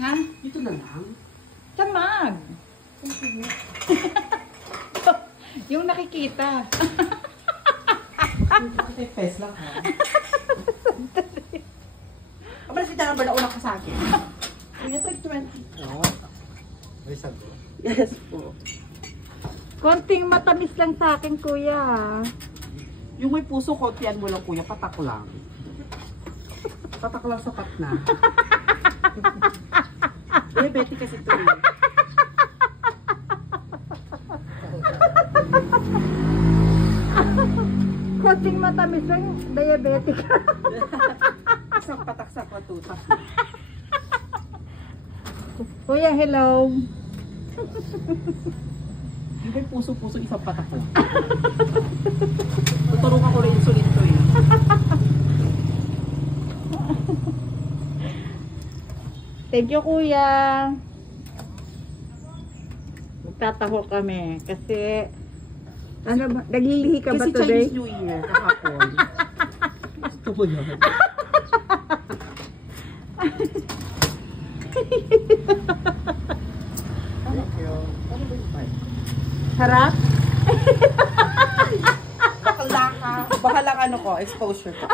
Ha? Dito na lang. Samag. Yung nakikita. Kasi fest lang ha. Abala kita nga ba na una ka sa akin? Kuya, tag 20. Oo. May sago. Yes po. Konting matamis lang sa akin, kuya. Yung may puso, kontian mo lang kuya, patak lang. Patak lang sapat na. Diabetic kasi ito eh. Konting matamis lang, diabetic. Isang patak sa patutak. Kuya, hello. Yung may puso-puso, isang patak lang. Tuturungan ko rin insulin to eh. Thank you, kuya. Magtataho kami kasi ano ba? Naglilihi ka ba Kasi today? Chinese New Year, kahapon. Gusto mo yun? Thank you. Ano ba yung bike? Harap? Bakla ka. Baka lang ano ko, exposure ko.